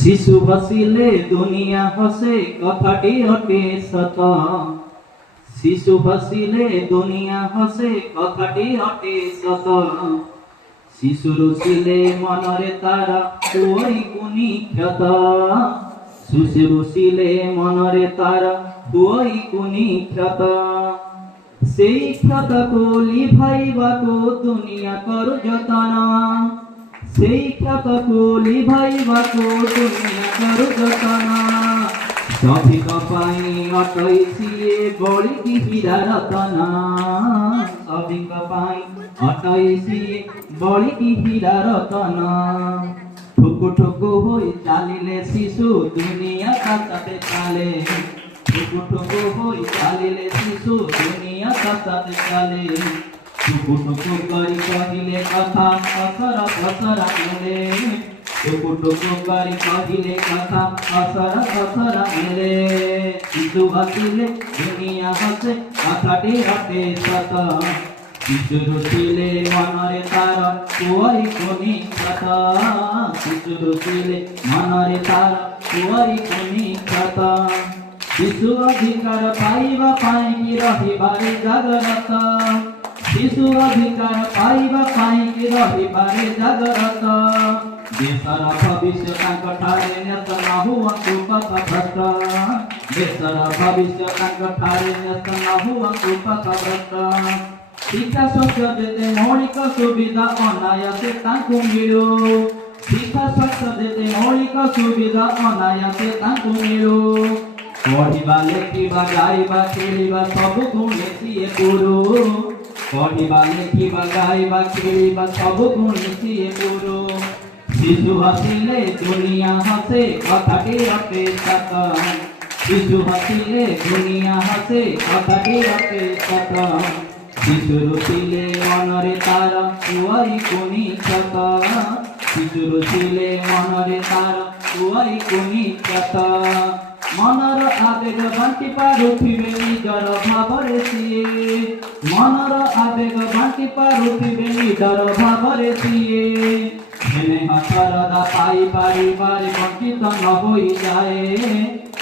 শিশু ভাসিলে দুনিয়া হসে কথাটি অটে সত। শিশু ভাসিলে দুনিয়া হসে কথাটি অটে সত। শিশু রুষিলে মনরে তারা তুই কুনি ক্ষত। শিশু রুষিলে মনরে তারা তুই কুনি ক্ষত। সেই ক্ষতকু লিভাইবাকু দুনিয়া করু যতন। সেই ক্ষতকু লিভাইবাকু দুনিয়া করু যতন। সভিক পাই অটৈছিয়ে বড়ি হীরা রতন। সভিক পাই অটৈছিয়ে বড়ি হীরা রতন। ঠুকু ঠুকু হই চালিলে শিশু দুনিয়া কাটাতে চালে। ঠুকু ঠুকু হই চালিলে শিশু দুনিয়া কাটাতে চালে। ঠুকু ঠুকু করি কহিলে কথা অসরা অসরা মেলে। ঠুকু ঠুকু করি কহিলে কথা অসরা অসরা মেলে। শিশু হাসিলে দুনিয়া হাসে কথাটি অটে সত। শিশু রুষিলে মনরে তার তুই কুনি ক্ষত। শিশু রুষিলে মনরে তার তুই কুনি ক্ষত। শিশু অধিকার পাইবা পাইকি রহিবারে জাগরত। শিশু অধিকার পাইবা পাইকি রহিবারে জাগরত। দেশর ভবিষ্য তাଙ୍କ ଠାରେ ନ୍ୟସ୍ତ ନ ହୁଅନ୍ତୁ ପଥଭ୍ରଷ୍ଟ। ଦେଶର ଭବିଷ୍ୟ ତାଙ୍କ ଠାରେ ନ୍ୟସ୍ତ ନ ହୁଅନ୍ତୁ ପଥଭ୍ରଷ୍ଟ। ଶିକ୍ଷା ସ୍ୱାସ୍ଥ୍ୟ ଯେତେ ମୌଳିକ ସୁବିଧା ଅନାୟାସେ ତାଙ୍କୁ ମିଳୁ। ଶିକ୍ଷା ସ୍ୱାସ୍ଥ୍ୟ ଯେତେ ମୌଳିକ ସୁବିଧା ଅନାୟାସେ ତାଙ୍କୁ ମିଳୁ। ପଢ଼ିବା ଲେଖିବା ଗାଇବା ଖେଳିବା ସବୁକୁ ମିଶିଏ ପୁରୁ। ପଢ଼ିବା ଲେଖିବା ଗାଇବା ଖେଳିବା ସବୁକୁ ମିଶିଏ ପୁରୁ। ଶିଶୁ ହସିଲେ ଦୁନିଆ ହସେ କଥାଟି ଅଟେ ସତ। ଶିଶୁ ହସିଲେ ଦୁନିଆ ହସେ କଥାଟି ଅଟେ ସତ। শিশু রুষিলে মনরে তার তুই কুনি ক্ষত। শিশু রুষিলে মনরে তার তুই কুনি ক্ষত। মনর আবেগ বাঁটি পারুথিবে নিজর ভাবরে সিয়ে। মনর আবেগ বাঁটি পারুথিবে নিজর ভাবরে সিয়ে। স্নেহ সরদা পাই পারিবারে বঞ্চিত ন হই যায়।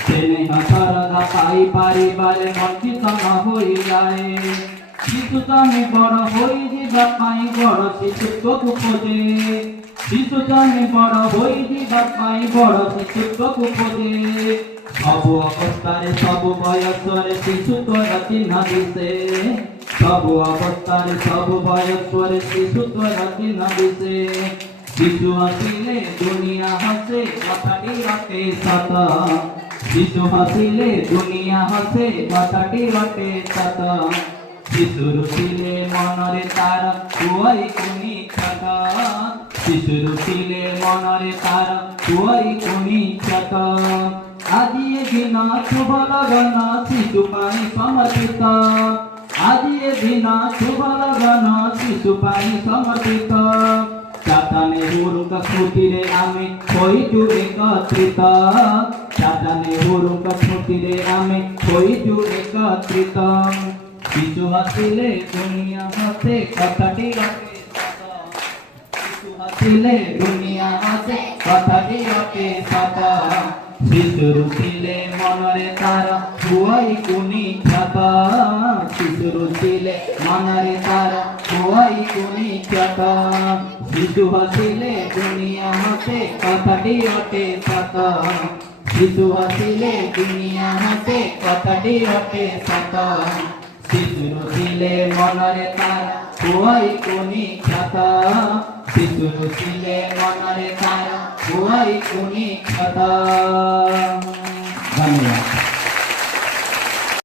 স্নেহ সরদা পাই পারিবারে বঞ্চিত ন হই যায়। শিশু চাহে বড় হই ଯିବା ପାଇଁ ବଡ଼ ଶିଶୁତ୍ୱକୁ ଖୋଜେ। ଶିଶୁ ଚାहे ବଡ଼ ହୋଇ ଯିବା ପାଇଁ ବଡ଼ ଶିଶୁତ୍ୱକୁ ଖୋଜେ। ସବୁ ଅବସ୍ଥାରେ ସବୁ ବୟସରେ ଶିଶୁତ୍ୱର ଚିହ୍ନ ଦିଶେ। ସବୁ ଅବସ୍ଥାରେ ସବୁ ବୟସରେ ଶିଶୁତ୍ୱର ଚିହ୍ନ ଦିଶେ। ଶିଶୁ ହସିଲେ ଦୁନିଆ ହସେ କଥାଟି ଅଟେ ସତ। ଶିଶୁ ହସିଲେ ଦୁନିଆ ହସେ କଥାଟି ଅଟେ ସତ। শিশু রুষিলে মনরে তার তুই কুনি ক্ষত। শিশু রুষিলে মনরে তার তুই কুনি ক্ষত। আজি এ দিন শুভ লগন শিশু পাই সমর্পিত। আজি এ দিন শুভ লগন শিশু পাই সমর্পিত। চাচা নেহরুଙ୍କ ସ୍ମୃତିରେ ଆମେ ହୋଇଛୁ ଏକତ୍ରିତ। ଚାଚା ନେହୁରୁଙ୍କ ସ୍ମୃତିରେ ଆମେ ହୋଇଛୁ ଏକତ୍ରିତ। শিশু হাসিলে দুনিয়া হাসে কথাটি অটে সত। শিশু হাসিলে দুনিয়া হাসে কথাটি অটে সত। শিশু রুষিলে মনরে তার তুই কুনি ক্ষত। শিশু রুষিলে মনরে তার তুই কুনি ক্ষত। শিশু হাসিলে দুনিয়া হাসে কথাটি অটে সত। শিশু হাসিলে দুনিয়া হাসে কথাটি অটে সত। শিশু রুষিলে মনরে তার তুই কুনি ক্ষত। শিশু রুষিলে মনরে তার তুই কুনি ক্ষত। ধন্যবাদ।